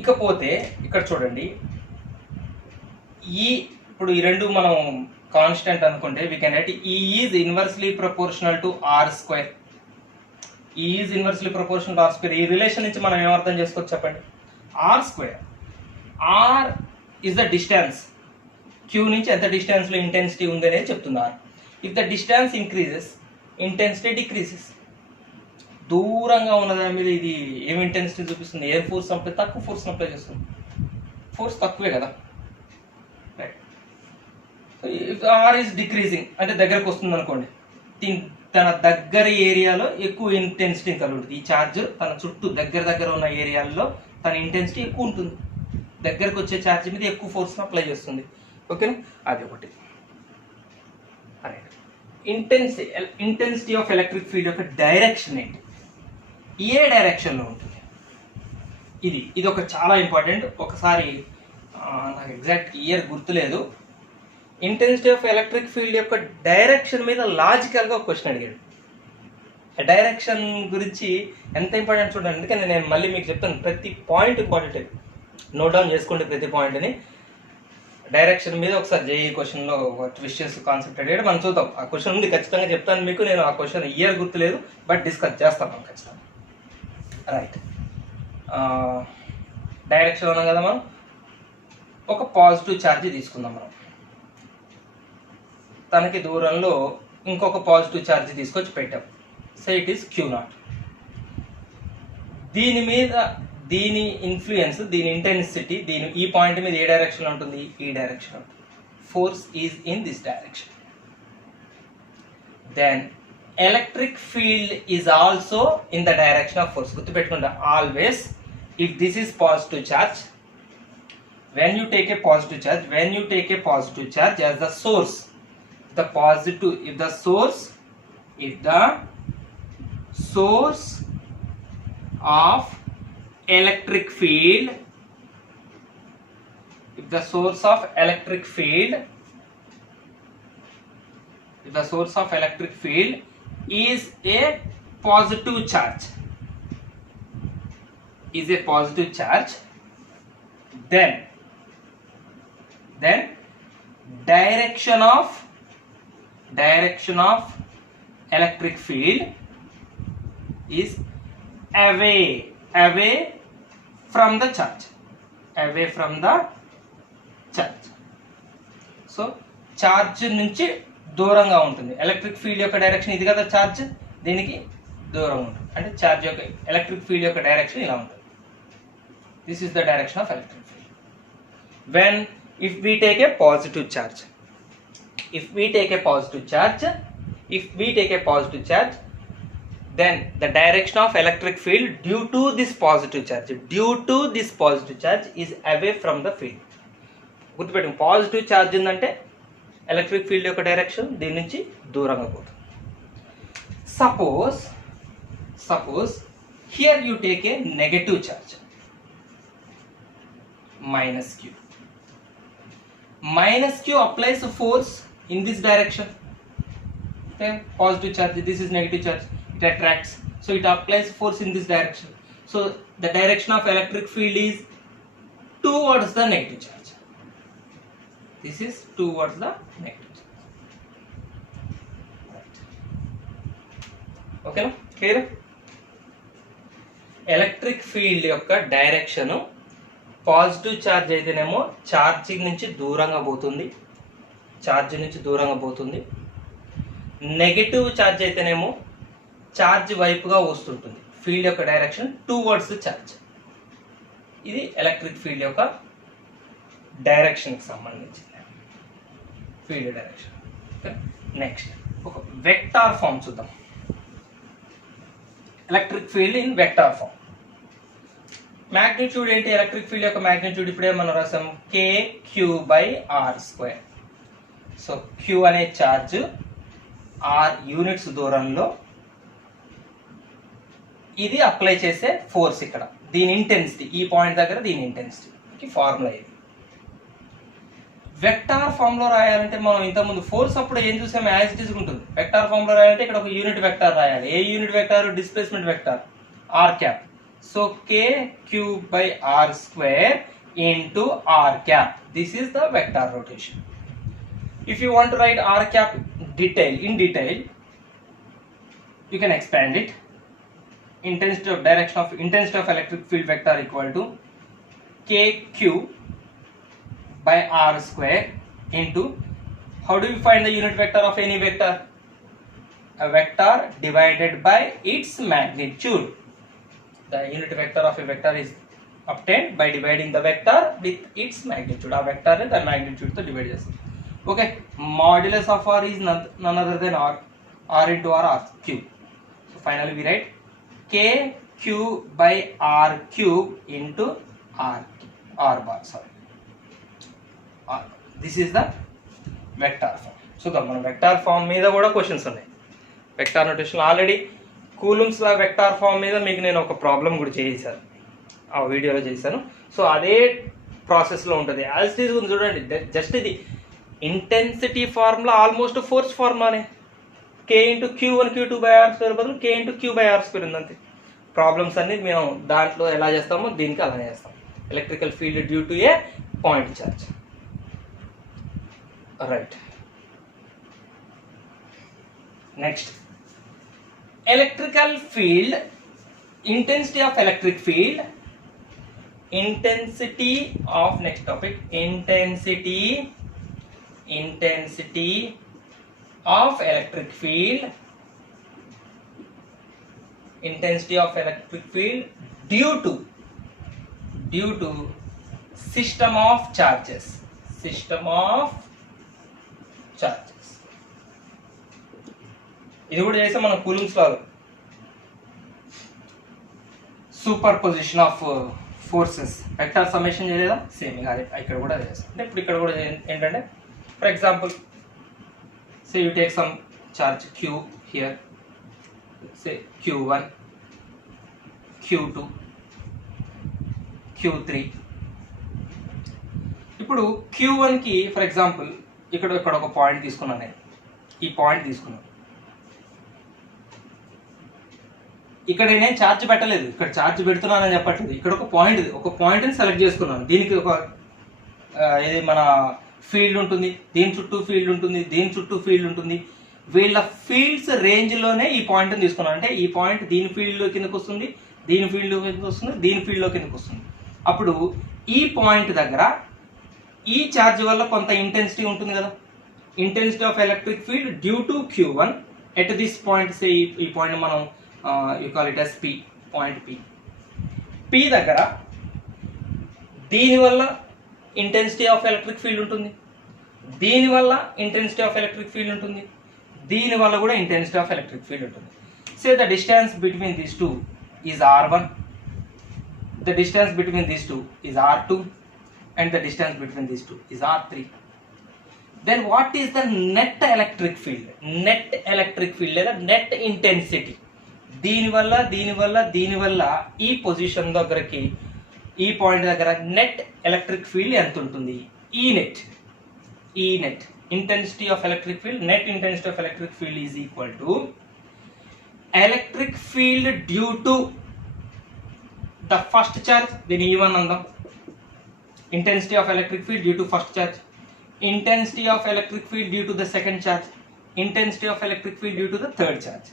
ఇకపోతే ఇక్కడ చూడండి, ఇప్పుడు ఈ రెండు మనం కాన్స్టెంట్ అనుకుంటే we can write E is inversely proportional to R². E is inversely proportional to R². ఈ రిలేషన్ నుంచి మనం ఏమర్థం చేసుకోవచ్చు చెప్పండి. R² is the distance, Q నుంచి ఎంత డిస్టెన్స్లో ఇంటెన్సిటీ ఉంది అనేది చెప్తుంది R. If the distance increases intensity decreases. దూరంగా ఉన్న దాని మీద ఇది ఏం ఇంటెన్సిటీ చూపిస్తుంది, ఎయిర్ ఫోర్స్ అప్లై, తక్కువ ఫోర్స్ అప్లై చేస్తుంది, ఫోర్స్ తక్కువే కదా. Right, if R is decreasing అంటే దగ్గరకు వస్తుంది అనుకోండి, తన దగ్గర ఏరియాలో ఎక్కువ ఇంటెన్సిటీ కలిగి ఉంటుంది. ఈ ఛార్జ్ తన చుట్టూ దగ్గర ఉన్న ఏరియాల్లో తన ఇంటెన్సిటీ ఎక్కువ ఉంటుంది, దగ్గరకు వచ్చే ఛార్జ్ మీద ఎక్కువ ఫోర్స్ని అప్లై చేస్తుంది. ఓకేనా, అది ఒకటి. ఇంటెన్సిటీ ఆఫ్ ఎలక్ట్రిక్ ఫీల్డ్ యొక్క డైరెక్షన్ ఏంటి, ఏ డైరెక్షన్లో ఉంటుంది, ఇది ఒక చాలా ఇంపార్టెంట్. ఒకసారి నాకు ఎగ్జాక్ట్ ఇయర్ గుర్తులేదు, ఇంటెన్సిటీ ఆఫ్ ఎలక్ట్రిక్ ఫీల్డ్ యొక్క డైరెక్షన్ మీద లాజికల్గా ఒక క్వశ్చన్ అడిగాడు. డైరెక్షన్ గురించి ఎంత ఇంపార్టెంట్ చూడండి, ఎందుకంటే నేను మళ్ళీ మీకు చెప్తాను, ప్రతి పాయింట్ ఇంపార్టెంట్, నోట్ డౌన్ చేసుకోండి ప్రతి పాయింట్ని. డైరెక్షన్ మీద ఒకసారి జేఈ క్వశ్చన్లో ట్విస్ట్ చేసి కాన్సెప్ట్ అడిగాడు, మనం చూద్దాం. ఆ క్వశ్చన్ ఉంది, ఖచ్చితంగా చెప్తాను మీకు. నేను ఆ క్వశ్చన్ ఇయర్ గుర్తులేదు, బట్ డిస్కస్ చేస్తాం మనం ఖచ్చితంగా. రైట్, డైరెక్షన్ ఉన్నాం కదా, మనం ఒక పాజిటివ్ ఛార్జ్ తీసుకుందాం. మనం తనకి దూరంలో ఇంకొక పాజిటివ్ ఛార్జ్ తీసుకొచ్చి పెట్టాం. So it is Q0. దీని మీద దీని ఇన్ఫ్లుయెన్స్, దీని ఇంటెన్సిటీ ఈ పాయింట్ మీద ఏ డైరెక్షన్లో ఉంటుంది, ఈ డైరెక్షన్ ఉంటుంది. Force is in this direction. Then electric field is also in the direction of force. గుర్తుపెట్టుకుంటా, always if this is positive charge, when you take a positive charge as the source, if the source of electric field is a positive charge, then direction of electric field is away from the charge. So charge నుంచి దూరంగా ఉంటుంది. Electric field యొక్క direction ఇది కదా, charge దీనికి దూరంగా ఉంటుంది. అంటే ఛార్జ్ యొక్క ఎలక్ట్రిక్ ఫీల్డ్ యొక్క డైరెక్షన్ ఇలా ఉంటుంది. This is the direction of electric field. If we take a positive charge, then the direction of electric field due to this positive charge is away from the field. గుర్తుపెట్టు, positive charge ఉందంటే electric field యొక్క direction దీని నుంచి దూరంగా పోతుంది. Suppose here you take a negative charge -Q applies a force in this direction. Okay, positive charge, this is negative charge, it attracts, so it applies force in this direction. So the direction of electric field is towards the negative charge. This is towards the negative charge. Right. Okay, no? Clear? Electric field యొక్క direction positive charge అయితేనేమో charge నుంచి దూరంగా పోతుంది. Negative charge అయితేనేమో charge వైపుగా వస్తుంటుంది, field యొక్క direction towards charge. ఇది ఎలక్ట్రిక్ ఫీల్డ్ యొక్క డైరెక్షన్కి సంబంధించింది, ఫీల్డ్ డైరెక్షన్. నెక్స్ట్ ఒక వెక్టార్ ఫామ్ చూద్దాం. Electric field in vector form. Magnitude ఏంటి? ఎలక్ట్రిక్ ఫీల్డ్ యొక్క మ్యాగ్నిట్యూడ్ ఇప్పుడే మనం రాసాం, KQ/r². సో Q అనే ఛార్జ్ R యూనిట్స్ దూరంలో ఇది అప్లై చేసే ఫోర్స్. ఇక్కడ దీని ఇంటెన్సిటీ, ఈ పాయింట్ దగ్గర దీని ఇంటెన్సిటీకి ఫార్ములా ఇది. వెక్టార్ ఫామ్ లో రాయాలంటే మనం ఇంతకుముందు ఫోర్స్ అప్పుడు ఏం చూసాం, యాజ్ ఇట్ ఈజ్ ఉంటుంది. వెక్టార్ ఫామ్ లో రాయాలంటే ఇక్కడ ఒక యూనిట్ వెక్టార్ రాయాలి. ఏ unit vector? Displacement vector r cap. So KQ/r² into r cap. This is the vector rotation. If you want to write r cap in detail, you can expand it. Intensity of electric field vector equal to KQ/r² into, how do you find the unit vector of any vector? A vector divided by its magnitude. The unit vector of a vector is obtained by dividing the vector with its magnitude. A vector is the magnitude to divide చేస్తాం. Okay, modulus of r is none other than r into r cube. So finally we write KQ/r³ into r bar. Sorry, r. This is the vector form. So మన vector form మీద కూడా questions ఉన్నాయి. Vector notation already coulombs లా vector form మీద మీకు నేను ఒక problem కూడా చేశాను, ఆ వీడియోలో చేశాను. సో అదే ప్రాసెస్లో ఉంటుంది. యాజ్ ఇట్ ఈజ్ ఉంది చూడండి. జస్ట్ ఇది ఇంటెన్సిటీ ఫార్ములా ఆల్మోస్ట్ ఫోర్స్ ఫార్ములానే. K/Q1/Q2/r² బదులు K/Q/r² ఉంది అంతే. ప్రాబ్లమ్స్ అన్ని మేము దాంట్లో ఎలా చేస్తామో దీనికి అలానే చేస్తాం. Electrical field due to a point charge. Right. Next electrical field, intensity of electric field, intensity of next topic, intensity of electric field, intensity of electric field due to system of charges. ఇది కూడా చేసాం మనం coulombs law. Super position of forces, vector summation చేయలేదా? Same ఇక్కడ కూడా చేస్తాం. అంటే ఇప్పుడు ఇక్కడ కూడా ఏంటంటే, for example say you take some charge Q here, say Q1, Q2, Q3. ఇప్పుడు Q1కి ఫర్ ఎగ్జాంపుల్ ఇక్కడ ఒక పాయింట్ తీసుకున్నాను నేను, ఈ పాయింట్ తీసుకున్నాను. ఇక్కడ నేను ఛార్జ్ పెట్టలేదు, ఇక్కడ ఛార్జ్ పెడుతున్నానని చెప్పట్లేదు. ఇక్కడ ఒక పాయింట్ని సెలెక్ట్ చేసుకున్నాను. దీనికి ఒక ఇది మన ఫీల్డ్ ఉంటుంది, దీని చుట్టూ ఫీల్డ్ ఉంటుంది, దీని చుట్టూ ఫీల్డ్ ఉంటుంది. వీళ్ళ ఫీల్డ్స్ రేంజ్లోనే ఈ పాయింట్ని తీసుకున్నాను. అంటే ఈ పాయింట్ దీని ఫీల్డ్లో కిందకు వస్తుంది, దీని ఫీల్డ్లో కిందకు వస్తుంది, దీని ఫీల్డ్లో కిందకు వస్తుంది. అప్పుడు ఈ పాయింట్ దగ్గర ఈ ఛార్జ్ వల్ల కొంత ఇంటెన్సిటీ ఉంటుంది కదా. Intensity of electric field due to Q1 at this point. Say ఈ పాయింట్ మనం you call it as P, point P దగ్గర దీనివల్ల ఇంటెన్సిటీ ఆఫ్ ఎలక్ట్రిక్ ఫీల్డ్ ఉంటుంది, దీనివల్ల ఇంటెన్సిటీ ఆఫ్ ఎలక్ట్రిక్ ఫీల్డ్ ఉంటుంది, దీనివల్ల కూడా ఇంటెన్సిటీ ఆఫ్ ఎలక్ట్రిక్ ఫీల్డ్ ఉంటుంది. Say the distance between these two is R1, the distance between these two is R2 and the distance between these two is R3. Then what is the net electric field? Net electric field లేదా net intensity. దీనివల్ల ఈ position దగ్గరకి, ఈ point దగ్గర net electric field ఎంత ఉంటుంది? ఈ net intensity of electric field, net intensity of electric field is equal to electric field due to the first charge. దీని E1 అందాం. Intensity of electric field due to first charge, intensity of electric field due to the second charge, intensity of electric field due to the third charge.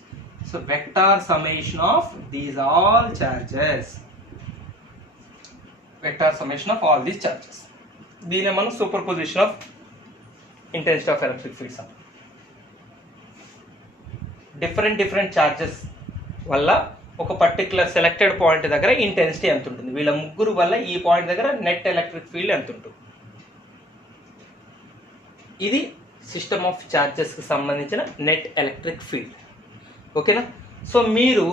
So vector summation of these all charges, vector summation of all these charges. దీని మనం superposition of intensity of electric field. Different charges వల్ల ఒక particular selected point దగ్గర intensity ఎంత ఉంటుంది, వీళ్ళ ముగ్గురు వల్ల ఈ పాయింట్ దగ్గర నెట్ ఎలక్ట్రిక్ ఫీల్డ్ ఎంత ఉంటుంది. ఇది సిస్టమ్ ఆఫ్ ఛార్జెస్కి సంబంధించిన నెట్ ఎలక్ట్రిక్ ఫీల్డ్. ఓకేనా? సో మీరు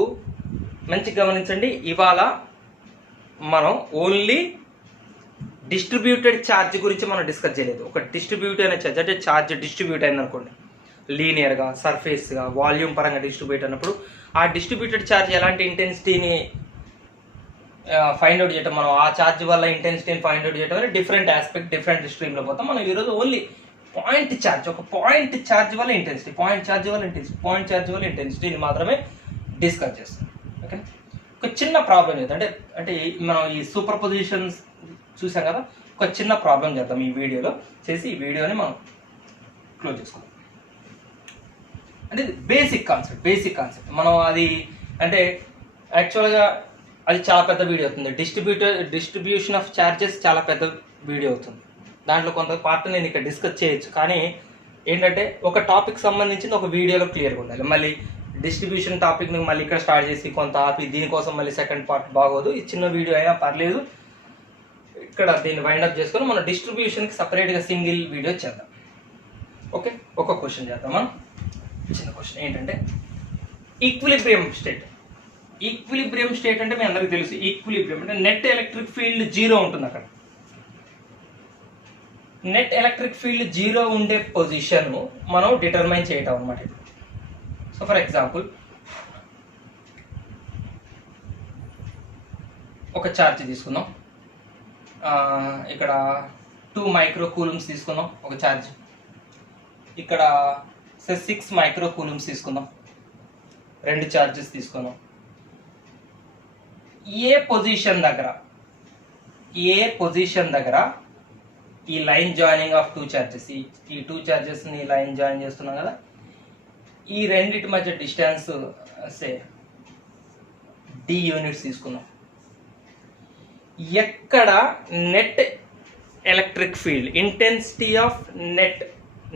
మంచిగా గమనించండి, ఇవాళ మనం ఓన్లీ డిస్ట్రిబ్యూటెడ్ ఛార్జ్ గురించి మనం డిస్కస్ చేయలేదు. ఒక డిస్ట్రిబ్యూట్ అయిన ఛార్జ్ అంటే ఛార్జ్ డిస్ట్రిబ్యూట్ అయింది అనుకోండి, లీనియర్గా, సర్ఫేస్గా, వాల్యూమ్ పరంగా డిస్ట్రిబ్యూట్ అయినప్పుడు ఆ డిస్ట్రిబ్యూటెడ్ ఛార్జ్ ఎలాంటి ఇంటెన్సిటీని ఫైండ్ అవుట్ చేయటం, మనం ఆ ఛార్జ్ వల్ల ఇంటెన్సిటీని ఫైండ్ అవుట్ చేయడం అనేది డిఫరెంట్ ఆస్పెక్ట్, డిఫరెంట్ స్ట్రీమ్లో పోతాం. మనం ఈరోజు ఓన్లీ పాయింట్ ఛార్జ్, ఒక పాయింట్ ఛార్జ్ వల్ల ఇంటెన్సిటీ, పాయింట్ ఛార్జ్ వల్ల ఇంటెన్సిటీని మాత్రమే డిస్కస్ చేస్తాం. ఓకే? ఒక చిన్న ప్రాబ్లం చేద్దాం, అంటే మనం ఈ సూపర్ పొజిషన్స్ చూసాం కదా, ఒక చిన్న ప్రాబ్లం చేద్దాం ఈ వీడియోలో, చేసి ఈ వీడియోని మనం క్లోజ్ చేసుకుందాం. అంటే బేసిక్ కాన్సెప్ట్ మనం అది అంటే యాక్చువల్గా అది చాలా పెద్ద వీడియో అవుతుంది. డిస్ట్రిబ్యూషన్ ఆఫ్ ఛార్జెస్ చాలా పెద్ద వీడియో అవుతుంది. దాంట్లో కొంత పార్ట్ నేను ఇక్కడ డిస్కస్ చేయొచ్చు, కానీ ఏంటంటే ఒక టాపిక్ సంబంధించింది ఒక వీడియోలో క్లియర్గా ఉండాలి. మళ్ళీ డిస్ట్రిబ్యూషన్ టాపిక్ని మళ్ళీ ఇక్కడ స్టార్ట్ చేసి కొంత ఆపి దీనికోసం మళ్ళీ సెకండ్ పార్ట్ బాగోదు. ఈ చిన్న వీడియో అయినా పర్లేదు, ఇక్కడ దీన్ని వైండప్ చేసుకొని మనం డిస్ట్రిబ్యూషన్కి సపరేట్గా సింగిల్ వీడియో చేద్దాం. ఓకే? ఒక క్వశ్చన్ చేద్దాం మనం. చిన్న క్వశ్చన్ ఏంటంటే ఈక్విలిబ్రియం స్టేట్ అంటే మీ అందరికీ తెలుసు. ఈక్విలిబ్రియం అంటే నెట్ ఎలక్ట్రిక్ ఫీల్డ్ 0 ఉంటుంది. అక్కడ నెట్ ఎలక్ట్రిక్ ఫీల్డ్ 0 ఉండే పొజిషన్ మనం డిటర్మైన్ చేయటం అనమాట. సో ఫర్ ఎగ్జాంపుల్ ఒక ఛార్జ్ తీసుకుందాం, ఇక్కడ 2 మైక్రో కూలమ్స్ తీసుకుందాం ఒక ఛార్జ్, ఇక్కడ 6 మైక్రో కూలమ్స్ తీసుకుందాం, 2 ఛార్జెస్ తీసుకుందాం. ఏ పొజిషన్ దగ్గర ఈ లైన్ జాయినింగ్ ఆఫ్ 2 ఛార్జెస్, ఈ 2 ఛార్జెస్ని లైన్ జాయిన్ చేస్తున్నాం కదా, ఈ రెండింటి మధ్య డిస్టెన్స్ సే d యూనిట్స్ తీసుకుందాం. ఎక్కడ net electric field intensity of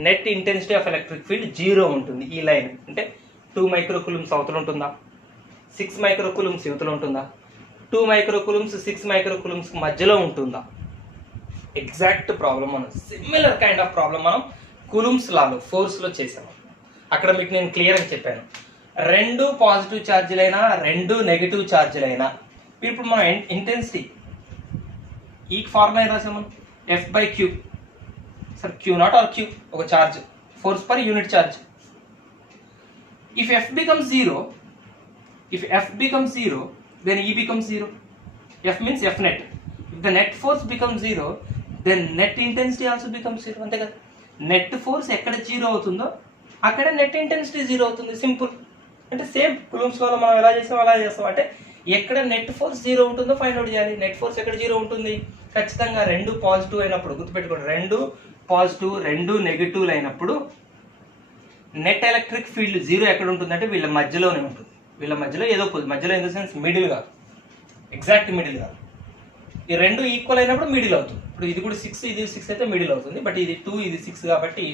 net intensity of electric field 0 ఉంటుంది. ఈ లైన్ అంటే 2 మైక్రో కూలమ్స్ అవతల ఉంటుందా, 6 మైక్రో కూలమ్స్ యువతలు ఉంటుందా, 2 మైక్రో కూలమ్స్ 6 మైక్రో కూలమ్స్ మధ్యలో ఉంటుందా? ఎగ్జాక్ట్ ప్రాబ్లం మనం, సిమిలర్ కైండ్ ఆఫ్ ప్రాబ్లం మనం కూలమ్స్ లాలో ఫోర్స్లో చేసాము. అక్కడ మీకు నేను క్లియర్గా చెప్పాను, 2 పాజిటివ్ ఛార్జీలైనా 2 నెగిటివ్ ఛార్జీలైనా ఇప్పుడు మనం ఇంటెన్సిటీ ఈ ఫార్ములా రాసాము, F/Q, సరే Q0 or Q ఒక charge, force per unit charge. If F becomes 0, then E becomes 0. F means F net. If the net force becomes 0, then net intensity also becomes 0. అంతే కదా, net force ఎక్కడ 0 అవుతుందో అక్కడ net intensity 0 అవుతుంది. Simple. అంటే same coulombs లో మనం ఎలా చేస్తాం అలా చేస్తాం. అంటే ఎక్కడ నెట్ ఫోర్స్ 0 ఉంటుందో ఫైండ్ అవుట్ చేయాలి. నెట్ ఫోర్స్ ఎక్కడ 0 ఉంటుంది? ఖచ్చితంగా 2 పాజిటివ్ అయినప్పుడు, గుర్తుపెట్టుకోండి, 2 పాజిటివ్ 2 నెగిటివ్లు అయినప్పుడు నెట్ ఎలక్ట్రిక్ ఫీల్డ్ 0 ఎక్కడ ఉంటుంది అంటే వీళ్ళ మధ్యలోనే ఉంటుంది. వీళ్ళ మధ్యలో ఏదో మధ్యలో ఇన్ ద సెన్స్ మిడిల్ కాదు, ఎగ్జాక్ట్ మిడిల్ కాదు. ఈ 2 ఈక్వల్ అయినప్పుడు మిడిల్ అవుతుంది. ఇప్పుడు ఇది కూడా 6, ఇది 6 అయితే మిడిల్ అవుతుంది. బట్ ఇది 2, ఇది 6 కాబట్టి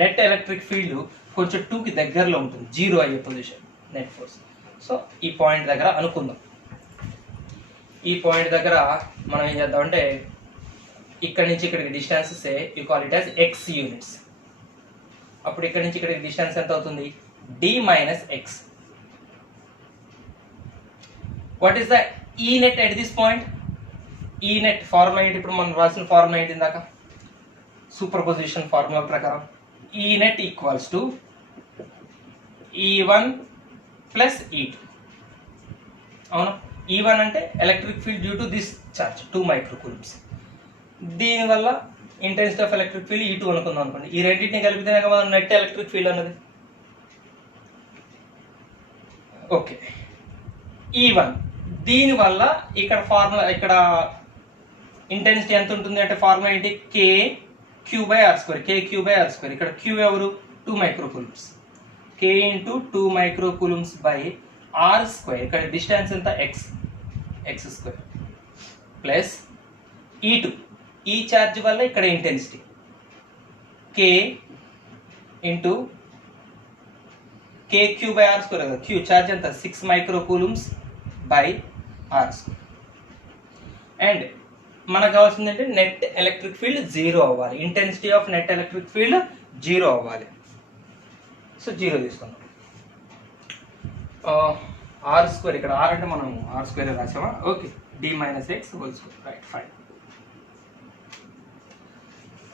నెట్ ఎలక్ట్రిక్ ఫీల్డ్ కొంచెం 2కి దగ్గరలో ఉంటుంది, 0 అయ్యే పొజిషన్ నెట్ ఫోర్స్. సో ఈ పాయింట్ దగ్గర అనుకుందాం. ఈ పాయింట్ దగ్గర మనం ఏం చేద్దామంటే ఇక్కడి నుంచి ఇక్కడికి distance say you call it as x units. అప్పుడు ఇక్కడి నుంచి ఇక్కడికి డిస్టెన్స్ ఎంత అవుతుంది? d minus x. What is the E net at this point? E net formula ఏంటి? ఇప్పుడు మనం రాసిన ఫార్ములా ఏంటి ఇందాక సూపర్ పొజిషన్ ఫార్ములా ప్రకారం E net equals to E1 plus E2. అవునా? E1 అంటే electric field due to this charge 2 micro coulombs. దీనివల్ల intensity of electric field E2 అనుకుందాం అనుకోండి. ఈ రెండింటిని కలిపితేనే కదా నెట్ ఎలక్ట్రిక్ ఫీల్డ్ అన్నది. ఓకే, E1 దీనివల్ల ఇక్కడ ఫార్ములా, ఇక్కడ ఇంటెన్సిటీ ఎంత ఉంటుంది అంటే ఫార్ములా ఏంటి? KQ/R². KQ/R². ఇక్కడ Q ఎవరు? 2 micro coulombs. K into 2 micro coulombs by R². ఇక్కడ డిస్టెన్స్ ఎంత? x² plus E2. ఈ ఛార్జ్ వల్ల ఇక్కడ intensity K into KQ by R square కదా, Q ఛార్జ్ ఎంత 6 micro coulombs by R square. And మనకు కావాల్సింది అంటే నెట్ ఎలక్ట్రిక్ ఫీల్డ్ 0 అవ్వాలి, intensity of net electric field 0 అవ్వాలి. సో 0 తీసుకుందాం. ఆర్ స్క్వేర్, ఇక్కడ ఆర్ అంటే మనం ఆర్ స్క్వేర్ రాసామా, okay, d minus x whole square, right, fine.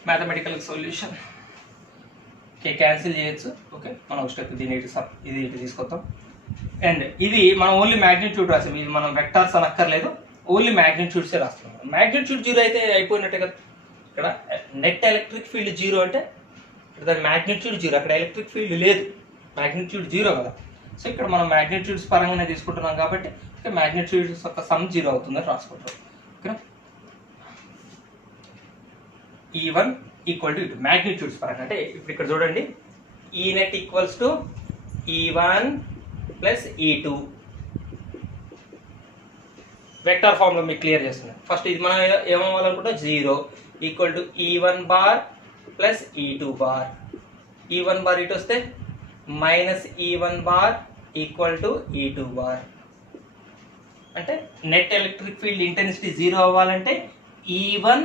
Mathematical solution cancel చేయొచ్చు, ఓకే, మనం స్టెప్ దీని ఇది ఇటు తీసుకొద్దాం. అండ్ ఇది మనం ఓన్లీ మ్యాగ్నిట్యూడ్ రాసాం, ఇది మనం వెక్టార్స్ అనక్కర్లేదు, ఓన్లీ మ్యాగ్నిట్యూడ్సే రాస్తున్నాం. మ్యాగ్నిట్యూడ్ 0 అయితే అయిపోయినట్టే కదా. ఇక్కడ నెట్ ఎలక్ట్రిక్ ఫీల్డ్ 0 అంటే దాని మ్యాగ్నిట్యూడ్ 0, అక్కడ ఎలక్ట్రిక్ ఫీల్డ్ లేదు, మ్యాగ్నిట్యూడ్ 0 కదా. సో ఇక్కడ మనం మ్యాగ్నిట్యూడ్స్ పరంగానే తీసుకుంటున్నాం కాబట్టి మ్యాగ్నిట్యూడ్స్ యొక్క సమ్ 0 అవుతుందని రాసుకుంటాం. ఓకేనా, E1 equal to E2 magnitudes పరంగా. అంటే ఇప్పుడు ఇక్కడ చూడండి, ఈ net equals to E1 plus E2 vector form లో మీకు క్లియర్ చేస్తున్నాను. ఫస్ట్ ఇది మనం ఏమవ్వాలనుకుంటాం, 0 equal to E1 bar plus E2 bar. E1 bar ఇటు వస్తే minus E1 bar equal to E2 bar. అంటే నెట్ ఎలక్ట్రిక్ ఫీల్డ్ ఇంటెన్సిటీ 0 అవ్వాలంటే E1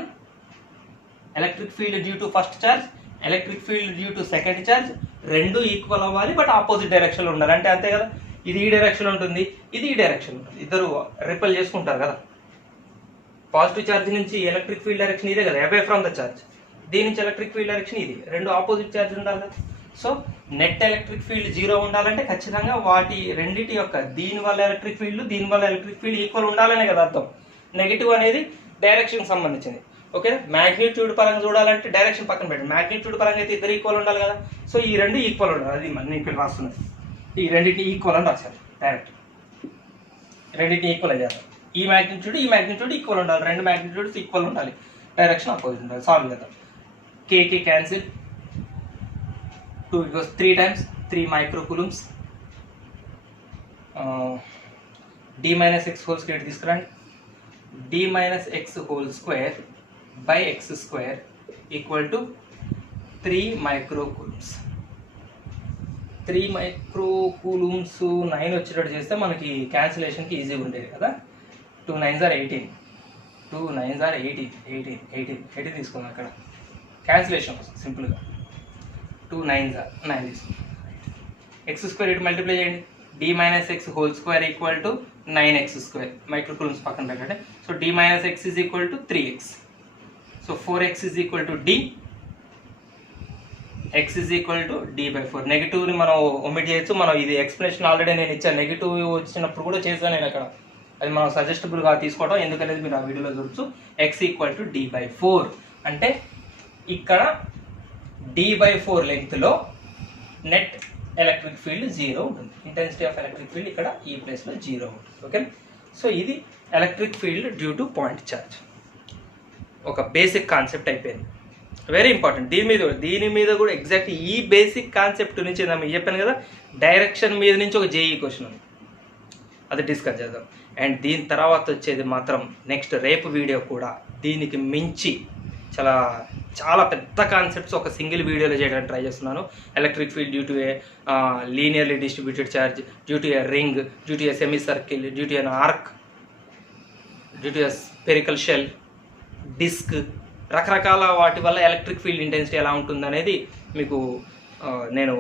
electric field due to first charge, electric field due to second charge రెండు equal అవ్వాలి, but opposite డైరెక్షన్లో ఉండాలి. అంటే అంతే కదా, ఇది ఈ డైరెక్షన్ ఉంటుంది, ఇది ఈ డైరెక్షన్ ఉంటుంది, ఇద్దరు రిపెల్ చేసుకుంటారు కదా. పాజిటివ్ ఛార్జ్ నుంచి ఎలక్ట్రిక్ ఫీల్డ్ డైరెక్షన్ ఇదే కదా, అవే ఫ్రమ్ ద ఛార్జ్. దీని నుంచి ఎలక్ట్రిక్ ఫీల్డ్ డైరెక్షన్ ఇది, రెండు ఆపోజిట్ ఛార్జ్ ఉండాలి కదా. సో నెట్ ఎలక్ట్రిక్ ఫీల్డ్ 0 ఉండాలంటే ఖచ్చితంగా వాటి రెండింటి యొక్క దీని వల్ల ఎలక్ట్రిక్ ఫీల్డ్, దీని వల్ల ఎలక్ట్రిక్ ఫీల్డ్ ఈక్వల్ ఉండాలనే కదా అర్థం. నెగిటివ్ అనేది డైరెక్షన్ సంబంధించింది, ఓకే. మ్యాగ్నిట్యూడ్ పరంగా చూడాలంటే డైరెక్షన్ పక్కన పెట్టండి, మ్యాగ్నిట్యూడ్ పరంగా అయితే ఇద్దరు ఈక్వల్ ఉండాలి కదా. సో ఈ రెండు ఈక్వల్ ఉండాలి, అది నేను ఇక్కడ రాస్తున్నది. ఈ రెండింటిని ఈక్వల్ అని రాశారు డైరెక్ట్, రెండింటిని ఈక్వల్ అయ్యారు. ఈ మ్యాగ్నిట్యూడ్ ఈక్వల్ ఉండాలి, రెండు మ్యాగ్నిట్యూడ్స్ ఈక్వల్ ఉండాలి, డైరెక్షన్ అపోజిట్ ఉండాలి. సాల్వ్ చేద్దాం. కేకి cancel, 2 goes 3 times 3 microcoulombs. D minus x whole square తీసుకురండి. D minus x whole square by x square equal to 3 microcoulombs. 3 microcoulombs 9 వచ్చేటట్టు చేస్తే మనకి క్యాన్సిలేషన్కి ఈజీగా ఉండేది కదా. 2 9s are 18, 2 9s are 18 తీసుకుందాం. అక్కడ క్యాన్సిలేషన్ వస్తుంది సింపుల్గా. 2 9s are 9 తీసుకుందాం. ఎక్స్ స్క్వేర్ ఇటు మల్టిప్లై చేయండి. D minus x whole square equal to 9x square. Microcoulombs పక్కన పెట్టండి. So D minus x is equal to 3x. So 4x is equal to D. x is equal to D by 4. నెగిటివ్ని మనం omit చేయొచ్చు. మనం ఇది explanation already నేను ఇచ్చాను, negative వచ్చినప్పుడు కూడా చేశాను నేను అక్కడ. అది మనం సజెస్టబుల్గా తీసుకోవడం, ఎందుకనేది మీరు ఆ వీడియోలో చూడొచ్చు. x equal to D by 4 అంటే ఇక్కడ D by 4 లెంగ్త్లో నెట్ ఎలక్ట్రిక్ ఫీల్డ్ 0 ఉంటుంది. ఇంటెన్సిటీ ఆఫ్ ఎలక్ట్రిక్ ఫీల్డ్ ఇక్కడ ఈ ప్లేస్లో 0 ఉంటుంది. ఓకే, సో ఇది electric field due to point charge. ఒక బేసిక్ కాన్సెప్ట్ అయిపోయింది, వెరీ ఇంపార్టెంట్. దీని మీద కూడా ఎగ్జాక్ట్ ఈ బేసిక్ కాన్సెప్ట్ నుంచి మీకు చెప్పాను కదా, డైరెక్షన్ మీద నుంచి ఒక జేఈ క్వశ్చన్ ఉంది, అది డిస్కస్ చేద్దాం. అండ్ దీని తర్వాత వచ్చేది మాత్రం నెక్స్ట్ రేపు వీడియో కూడా దీనికి మించి చాలా పెద్ద కాన్సెప్ట్స్ ఒక సింగిల్ వీడియోలో చేయడానికి ట్రై చేస్తున్నాను. Electric field due to a linearly distributed charge, due to a ring, due to a semi circle, due to an arc, due to a spherical shell, disc, రకరకాల వాటి వల్ల ఎలక్ట్రిక్ ఫీల్డ్ ఇంటెన్సిటీ ఎలా ఉంటుంది అనేది మీకు నేను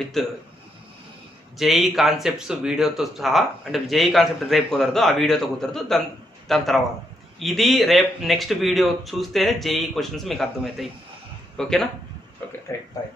with JEE concepts వీడియోతో సహా, అంటే జేఈ కాన్సెప్ట్ రేపు కుదరదు, ఆ వీడియోతో కుదరదు, దాని తర్వాత ఇది రేపు నెక్స్ట్ వీడియో చూస్తేనే జేఈ క్వశ్చన్స్ మీకు అర్థమవుతాయి. ఓకేనా? Okay, right, bye.